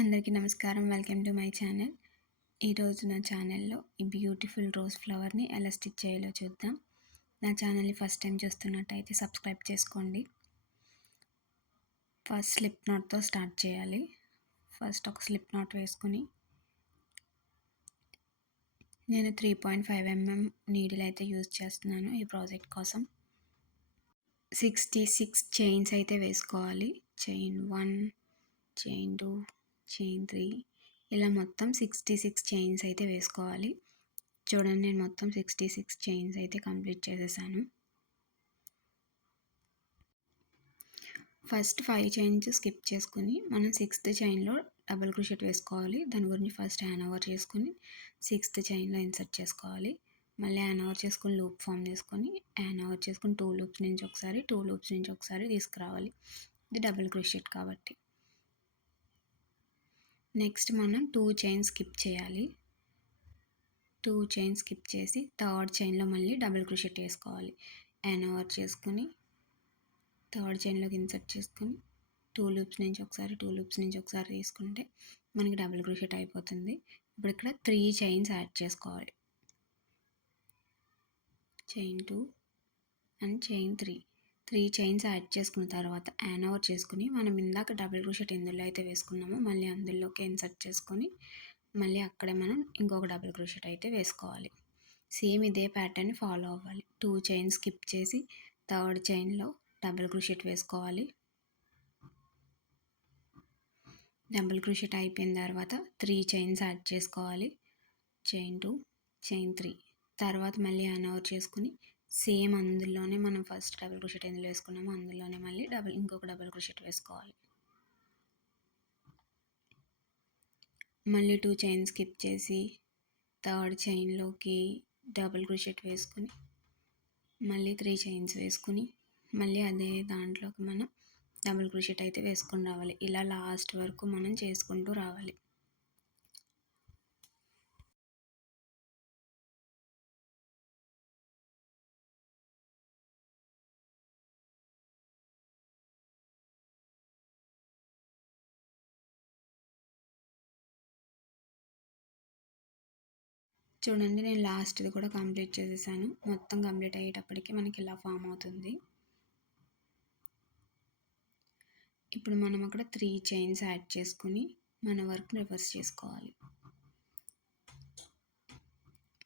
అందరికీ నమస్కారం. Welcome to my channel. ఈరోజు నా ఛానల్‌లో ఈ బ్యూటిఫుల్ రోజ్ ఫ్లవర్‌ని ఎలా స్టిచ్ చేయాలో చూద్దాం. నా ఛానల్‌ని ఫస్ట్ టైం చూస్తున్నట్టయితే సబ్స్క్రైబ్ చేసుకోండి. ఫస్ట్ స్లిప్ నాట్‌తో స్టార్ట్ చేయాలి. ఫస్ట్ ఒక స్లిప్ నాట్ వేసుకొని నేను 3.5 నీడిల్ అయితే యూజ్ చేస్తున్నాను ఈ ప్రాజెక్ట్ కోసం. 66 చైన్స్ అయితే వేసుకోవాలి. చైన్ 1, చైన్ 2, చైన్ 3 ఇలా మొత్తం 66 చైన్స్ అయితే వేసుకోవాలి. చూడండి, నేను మొత్తం 66 చైన్స్ అయితే కంప్లీట్ చేసేసాను. ఫస్ట్ 5 చైన్స్ స్కిప్ చేసుకుని మనం 6th చైన్లో డబుల్ క్రోషెట్ వేసుకోవాలి. దాని గురించి ఫస్ట్ హ్యాండ్ ఓవర్ చేసుకుని 6th చైన్లో ఇన్సర్ట్ చేసుకోవాలి. మళ్ళీ హ్యాండ్ ఓవర్ చేసుకుని లూప్ ఫామ్ చేసుకొని హ్యాండ్ ఓవర్ చేసుకుని 2 లూప్స్ నుంచి ఒకసారి 2 లూప్స్ నుంచి ఒకసారి తీసుకురావాలి. ఇది డబుల్ క్రోషెట్ కాబట్టి. నెక్స్ట్ మనం 2 చైన్స్ స్కిప్ చేయాలి. 2 చైన్స్ స్కిప్ చేసి థర్డ్ చైన్లో మళ్ళీ డబుల్ క్రోషెట్ వేసుకోవాలి. హ్యాండ్ ఓవర్ చేసుకుని థర్డ్ చైన్లోకి ఇన్సర్ట్ చేసుకుని 2 లూప్స్ నుంచి ఒకసారి 2 లూప్స్ నుంచి ఒకసారి తీసుకుంటే మనకి డబుల్ క్రోషెట్ అయిపోతుంది. ఇప్పుడు ఇక్కడ 3 చైన్స్ యాడ్ చేసుకోవాలి. Chain 2 and chain 3 chains add చేసుకున్న తర్వాత హ్యాండ్ ఓవర్ చేసుకుని మనం ఇందాక డబుల్ క్రోషెట్ ఎందులో అయితే వేసుకున్నామో మళ్ళీ అందులోకి ఇన్సర్ట్ చేసుకొని మళ్ళీ అక్కడే మనం ఇంకొక డబుల్ క్రోషెట్ అయితే వేసుకోవాలి. సేమ్ ఇదే ప్యాటర్న్ ఫాలో అవ్వాలి. 2 చైన్స్ స్కిప్ చేసి థర్డ్ చైన్లో డబుల్ క్రోషెట్ వేసుకోవాలి. డబుల్ క్రోషెట్ అయిపోయిన తర్వాత 3 చైన్స్ యాడ్ చేసుకోవాలి. చైన్ 2, చైన్ 3 తర్వాత మళ్ళీ హ్యాండ్ ఓవర్ చేసుకుని సేమ్ అందులోనే మనం ఫస్ట్ డబుల్ క్రోషెట్ ఎందులో వేసుకున్నామో అందులోనే మళ్ళీ ఇంకొక డబుల్ క్రోషెట్ వేసుకోవాలి. మళ్ళీ 2 చైన్స్ స్కిప్ చేసి థర్డ్ చైన్లోకి డబుల్ క్రోషెట్ వేసుకుని మళ్ళీ 3 చైన్స్ వేసుకుని మళ్ళీ అదే దాంట్లోకి మనం డబుల్ క్రోషెట్ అయితే వేసుకొని రావాలి. ఇలా లాస్ట్ వరకు మనం చేసుకుంటూ రావాలి. చూడండి, నేను లాస్ట్ది కూడా కంప్లీట్ చేసేసాను. మొత్తం కంప్లీట్ అయ్యేటప్పటికి మనకి ఇలా ఫామ్ అవుతుంది. ఇప్పుడు మనం అక్కడ 3 చైన్స్ యాడ్ చేసుకుని మన వర్క్ రివర్స్ చేసుకోవాలి.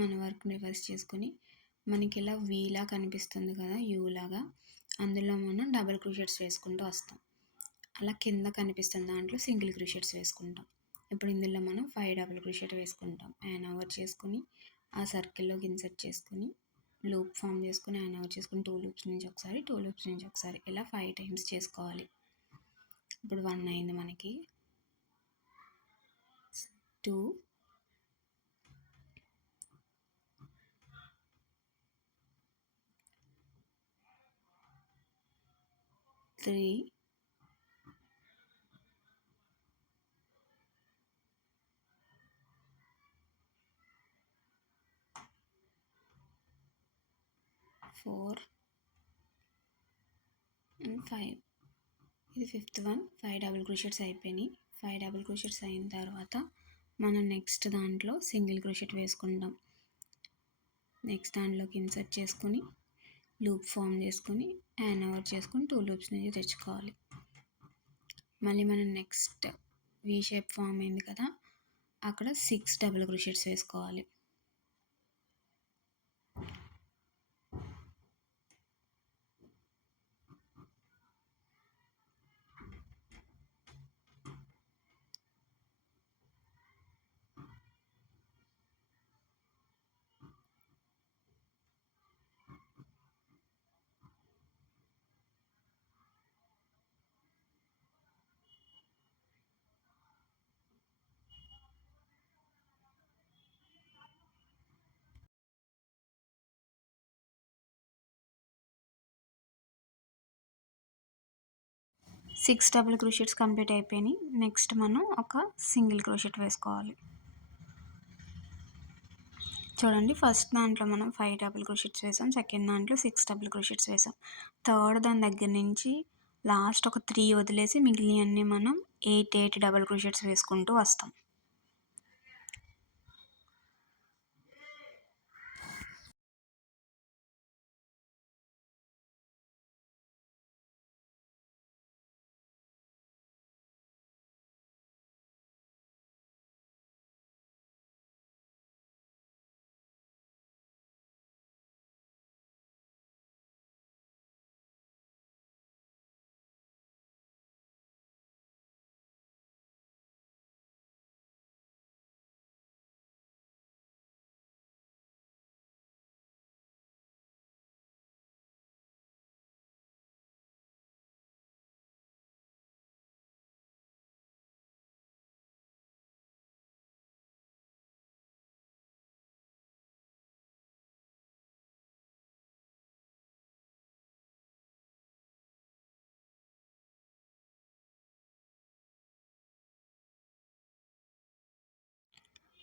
మన వర్క్ రివర్స్ చేసుకొని మనకి ఇలా వీలా కనిపిస్తుంది కదా, యూలాగా, అందులో మనం డబుల్ క్రోషెట్స్ వేసుకుంటూ వస్తాం. అలా కింద కనిపిస్తున్న దాంట్లో సింగిల్ క్రోషెట్స్ వేసుకుంటాం. ఇప్పుడు ఇందులో మనం 5 డబుల్ క్రోషెట్ వేసుకుంటాం. హ్యాండ్ ఓవర్ చేసుకుని ఆ సర్కిల్లోకి ఇన్సర్ట్ చేసుకుని లూప్ ఫామ్ చేసుకుని హ్యాండ్ ఓవర్ చేసుకుని 2 లూప్స్ నుంచి ఒకసారి 2 లూప్స్ నుంచి ఒకసారి ఇలా 5 టైమ్స్ చేసుకోవాలి. ఇప్పుడు 1 అయింది మనకి. 2, 3, 4 అండ్ 5. ఇది 5th వన్. 5 డబుల్ క్రోషెట్స్ అయిపోయినాయి. 5 డబుల్ క్రోషెట్స్ అయిన తర్వాత మనం నెక్స్ట్ దాంట్లో సింగిల్ క్రోషెట్ వేసుకుంటాం. నెక్స్ట్ దాంట్లోకి ఇన్సర్ట్ చేసుకుని లూప్ ఫామ్ చేసుకుని హ్యాండ్ ఓవర్ చేసుకుని 2 లూప్స్ నుంచి తెచ్చుకోవాలి. మళ్ళీ మనం నెక్స్ట్ వీ షేప్ ఫామ్ అయింది కదా, అక్కడ 6 డబుల్ క్రోషెట్స్ వేసుకోవాలి. సిక్స్ డబుల్ క్రోషెట్స్ కంప్లీట్ అయిపోయినాయి. నెక్స్ట్ మనం ఒక సింగిల్ క్రోషెట్ వేసుకోవాలి. చూడండి, ఫస్ట్ దాంట్లో మనం 5 డబుల్ క్రోషెట్స్ వేసాం. సెకండ్ దాంట్లో 6 డబుల్ క్రోషెట్స్ వేసాం. థర్డ్ దాని దగ్గర నుంచి లాస్ట్ ఒక 3 వదిలేసి మిగిలినవన్నీ మనం 8 డబుల్ క్రోషెట్స్ వేసుకుంటూ వస్తాం.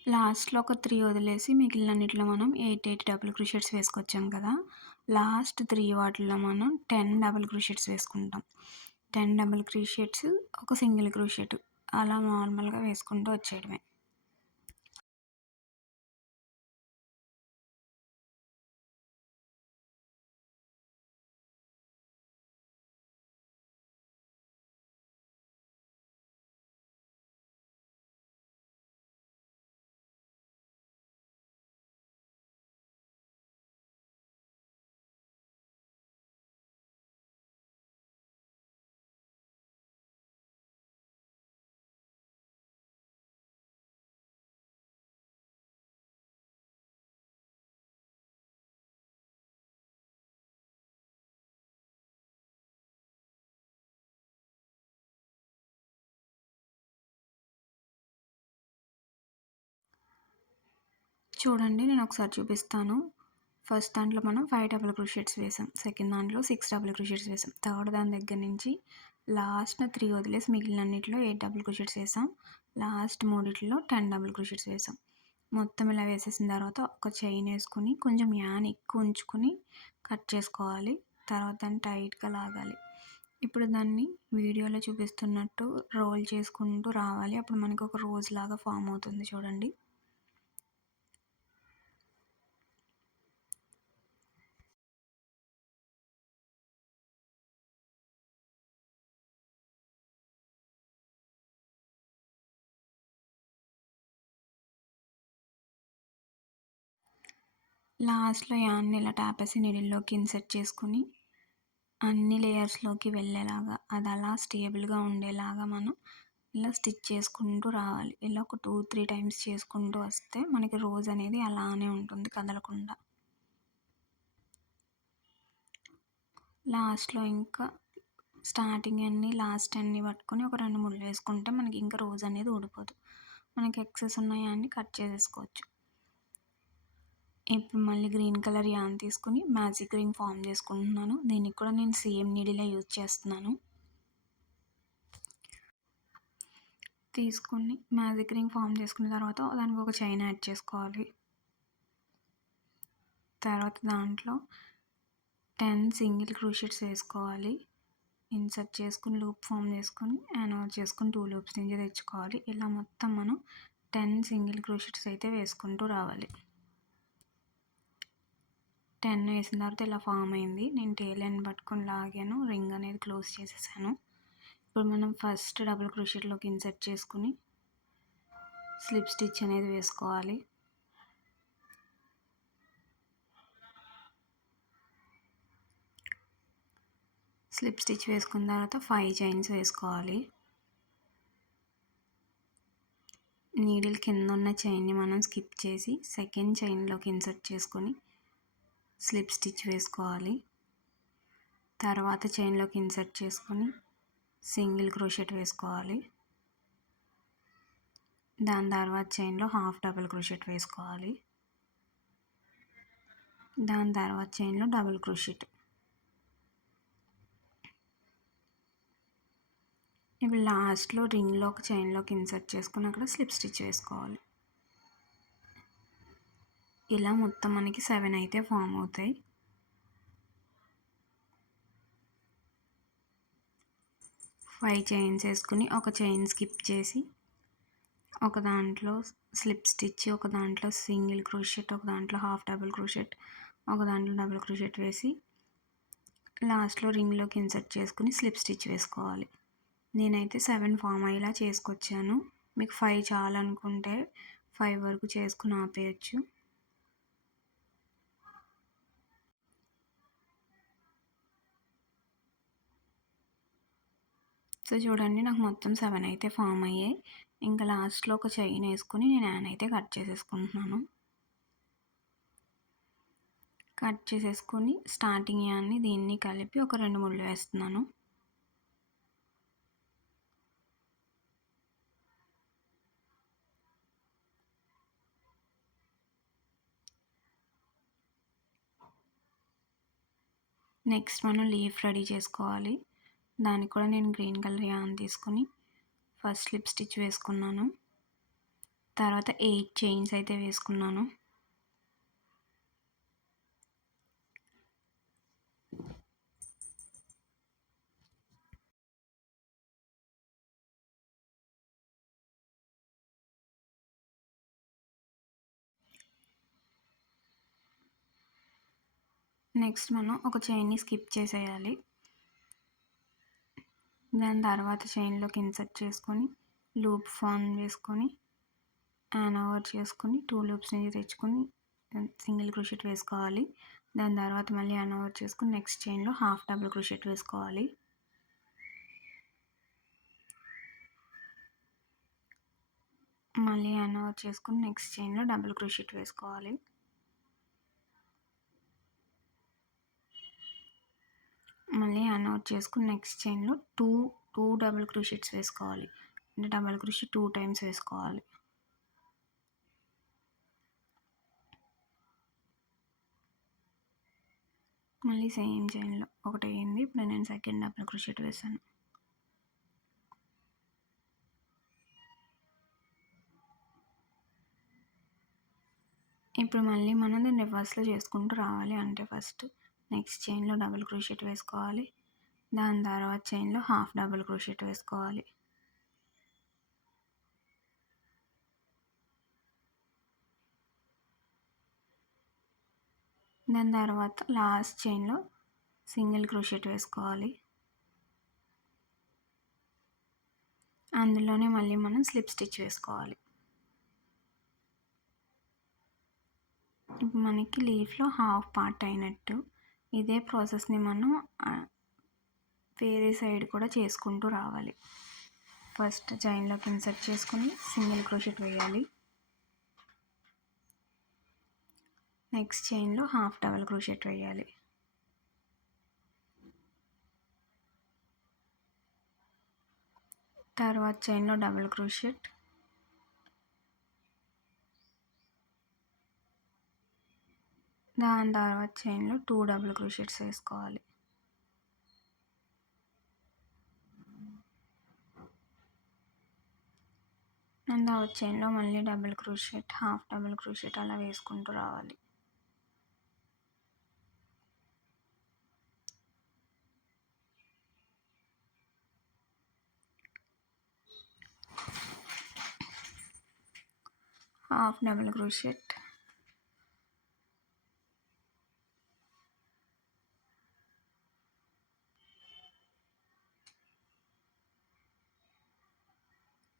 లాస్ట్‌లో ఒక 3 వదిలేసి మిగిలినన్నిట్లో మనం 8 డబుల్ క్రోషెట్స్ వేసుకొచ్చాం కదా! లాస్ట్ 3 వాటిల్లో మనం 10 డబుల్ క్రోషెట్స్ వేసుకుంటాం. 10 డబుల్ క్రోషెట్స్, ఒక సింగిల్ క్రోషెట్ అలా నార్మల్‌గా వేసుకుంటూ వచ్చేయడమే. చూడండి, నేను ఒకసారి చూపిస్తాను. ఫస్ట్ దాంట్లో మనం 5 డబుల్ క్రోషెట్స్ వేసాం. సెకండ్ దాంట్లో 6 డబుల్ క్రోషెట్స్ వేసాం. థర్డ్ దాని దగ్గర నుంచి లాస్ట్ 3 వదిలేసి మిగిలినన్నిట్లో 8 డబుల్ క్రోషెట్స్ వేసాం. లాస్ట్ మూడిట్లో 10 డబుల్ క్రోషెట్స్ వేసాం. మొత్తం ఇలా వేసేసిన తర్వాత ఒక చైన్ వేసుకొని కొంచెం యాన్ ఎక్కువ ఉంచుకొని కట్ చేసుకోవాలి. తర్వాత దాన్ని టైట్‌గా లాగాలి. ఇప్పుడు దాన్ని వీడియోలో చూపిస్తున్నట్టు రోల్ చేసుకుంటూ రావాలి. అప్పుడు మనకు ఒక రోజ్ లాగా ఫామ్ అవుతుంది చూడండి. లాస్ట్‌లో యాన్ని ఇలా టాపేసి నీడిల్‌లోకి ఇన్సర్ట్ చేసుకొని అన్ని లేయర్స్‌లోకి వెళ్ళేలాగా, అది అలా స్టేబుల్‌గా ఉండేలాగా మనం ఇలా స్టిచ్ చేసుకుంటూ రావాలి. ఇలా ఒక 2, 3 టైమ్స్ చేసుకుంటూ వస్తే మనకి రోజ్ అనేది అలానే ఉంటుంది కదలకుండా. లాస్ట్‌లో ఇంకా స్టార్టింగ్ ఎన్ని, లాస్ట్ ఎన్ని పట్టుకొని ఒక 2 ముళ్ళు వేసుకుంటే మనకి ఇంకా రోజ్ అనేది ఊడిపోదు. మనకి ఎక్సెస్ ఉన్న యాన్ని కట్ చేసేసుకోవచ్చు. ఇప్పుడు మళ్ళీ గ్రీన్ కలర్ యాన్ తీసుకొని మ్యాజిక్ రింగ్ ఫామ్ చేసుకుంటున్నాను. దీనికి కూడా నేను సేమ్ నీడిలే యూజ్ చేస్తున్నాను. తీసుకొని మ్యాజిక్ రింగ్ ఫామ్ చేసుకున్న తర్వాత దానికి ఒక చైన్ యాడ్ చేసుకోవాలి. తర్వాత దాంట్లో 10 సింగిల్ క్రోషెట్స్ వేసుకోవాలి. ఇన్సర్ట్ చేసుకుని లూప్ ఫామ్ చేసుకొని యాన్ అవుట్ చేసుకొని 2 లూప్స్ నుంచి తెచ్చుకోవాలి. ఇలా మొత్తం మనం 10 సింగిల్ క్రోషెట్స్ అయితే వేసుకుంటూ రావాలి. 10 వేసిన తర్వాత ఇలా ఫామ్ అయింది. నేను టేల్ ఎండ్ పట్టుకొని లాగాను, రింగ్ అనేది క్లోజ్ చేసేసాను. ఇప్పుడు మనం ఫస్ట్ డబుల్ క్రోషెట్లోకి ఇన్సర్ట్ చేసుకుని స్లిప్ స్టిచ్ అనేది వేసుకోవాలి. స్లిప్ స్టిచ్ వేసుకున్న తర్వాత 5 చైన్స్ వేసుకోవాలి. నీడిల్ కింద ఉన్న చైన్ని మనం స్కిప్ చేసి సెకండ్ చైన్లోకి ఇన్సర్ట్ చేసుకొని స్లిప్ స్టిచ్ వేసుకోవాలి. తర్వాత చైన్లోకి ఇన్సర్ట్ చేసుకొని సింగిల్ క్రోషెట్ వేసుకోవాలి. దాని తర్వాత చైన్లో హాఫ్ డబుల్ క్రోషెట్ వేసుకోవాలి. దాని తర్వాత చైన్లో డబుల్ క్రోషెట్. ఇప్పుడు లాస్ట్లో రింగ్లో ఒక చైన్లోకి ఇన్సర్ట్ చేసుకుని అక్కడ స్లిప్ స్టిచ్ వేసుకోవాలి. ఇలా మొత్తం మనకి 7 అయితే ఫామ్ అవుతాయి. 5 చైన్స్ వేసుకుని ఒక చైన్ స్కిప్ చేసి ఒక దాంట్లో స్లిప్ స్టిచ్, ఒక దాంట్లో సింగిల్ క్రోషెట్, ఒక దాంట్లో హాఫ్ డబుల్ క్రోషెట్, ఒక దాంట్లో డబుల్ క్రోషెట్ వేసి లాస్ట్లో రింగ్లోకి ఇన్సర్ట్ చేసుకుని స్లిప్ స్టిచ్ వేసుకోవాలి. నేనైతే 7 ఫామ్ అయ్యేలా చేసుకొచ్చాను. మీకు 5 చాలనుకుంటే 5 వరకు చేసుకుని ఆపేయచ్చు. సో చూడండి, నాకు మొత్తం 7 అయితే ఫామ్ అయ్యాయి. ఇంకా లాస్ట్లో ఒక చైన్ వేసుకొని నేను యాన్ అయితే కట్ చేసేసుకుంటున్నాను. కట్ చేసేసుకొని స్టార్టింగ్ యాన్ని దీన్ని కలిపి ఒక 2 ముళ్ళు వేస్తున్నాను. నెక్స్ట్ మనం లీఫ్ రెడీ చేసుకోవాలి. దానికి కూడా నేను గ్రీన్ కలర్ యాన్ తీసుకొని ఫస్ట్ స్లిప్ స్టిచ్ వేసుకున్నాను. తర్వాత 8 చైన్స్ అయితే వేసుకున్నాను. నెక్స్ట్ మనం ఒక చైన్ని స్కిప్ చేసేయాలి. దాని తర్వాత చైన్లోకి ఇన్సర్ట్ చేసుకొని లూప్ ఫామ్ చేసుకొని యాన్ ఓవర్ చేసుకొని 2 లూప్స్ నుంచి తెచ్చుకొని సింగిల్ క్రోషెట్ వేసుకోవాలి. దాని తర్వాత మళ్ళీ యాన్ ఓవర్ చేసుకొని నెక్స్ట్ చైన్లో హాఫ్ డబుల్ క్రోషెట్ వేసుకోవాలి. మళ్ళీ యాన్ ఓవర్ చేసుకొని నెక్స్ట్ చైన్లో డబుల్ క్రోషెట్ వేసుకోవాలి. మళ్ళీ యాన్ ఓవర్ చేసుకుని నెక్స్ట్ చైన్లో టూ డబుల్ క్రోషెట్స్ వేసుకోవాలి. అంటే డబుల్ క్రోషెట్ 2 టైమ్స్ వేసుకోవాలి. మళ్ళీ సేమ్ చైన్లో ఒకటి అయ్యింది. ఇప్పుడు నేను సెకండ్ డబుల్ క్రోషెట్ వేసాను. ఇప్పుడు మళ్ళీ మనం దీన్ని రివర్స్లో చేసుకుంటూ రావాలి. అంటే ఫస్ట్ నెక్స్ట్ చైన్లో డబుల్ క్రోషెట్ వేసుకోవాలి. దాని తర్వాత చైన్లో హాఫ్ డబుల్ క్రోషెట్ వేసుకోవాలి. దాని తర్వాత లాస్ట్ చైన్లో సింగిల్ క్రోషెట్ వేసుకోవాలి. అందులోనే మళ్ళీ మనం స్లిప్ స్టిచ్ వేసుకోవాలి. ఇప్పుడు మనకి లీఫ్లో హాఫ్ పార్ట్ అయినట్టు. ఇదే ప్రాసెస్ని మనం వేరే సైడ్ కూడా చేసుకుంటూ రావాలి. ఫస్ట్ చైన్లోకి ఇన్సర్ట్ చేసుకొని సింగిల్ క్రోషెట్ వేయాలి. నెక్స్ట్ చైన్లో హాఫ్ డబల్ క్రోషెట్ వేయాలి. తర్వాత చైన్లో డబుల్ క్రోషెట్, దాని తర్వాత చైన్లో 2 డబుల్ క్రోషెట్స్ వేసుకోవాలి. అండ్ తర్వాత చైన్లో మళ్ళీ double crochet, half double crochet అలా వేసుకుంటూ రావాలి. హాఫ్ డబుల్ క్రోషెట్,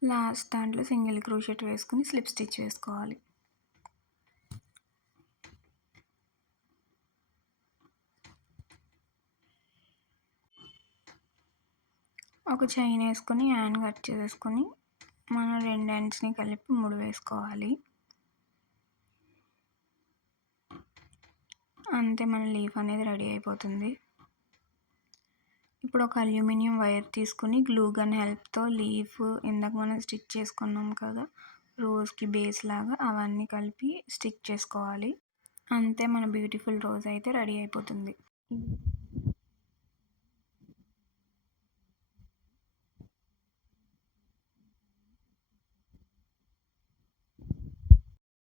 లాస్ట్ దాంట్లో సింగిల్ క్రోషెట్ వేసుకుని స్లిప్ స్టిచ్ వేసుకోవాలి. ఒక చైన్ వేసుకొని యాన్ కట్ చేసేసుకొని మనం 2 ఎండ్స్ని కలిపి 3 వేసుకోవాలి. అంతే, మన లీఫ్ అనేది రెడీ అయిపోతుంది. ఇప్పుడు ఒక అల్యూమినియం వైర్ తీసుకుని గ్లూ గన్ హెల్ప్తో లీఫ్ ఇందాక మనం స్టిచ్ చేసుకున్నాం కదా రోజ్కి బేస్ లాగా, అవన్నీ కలిపి స్టిక్ చేసుకోవాలి. అంతే, మన బ్యూటిఫుల్ రోజ్ అయితే రెడీ అయిపోతుంది.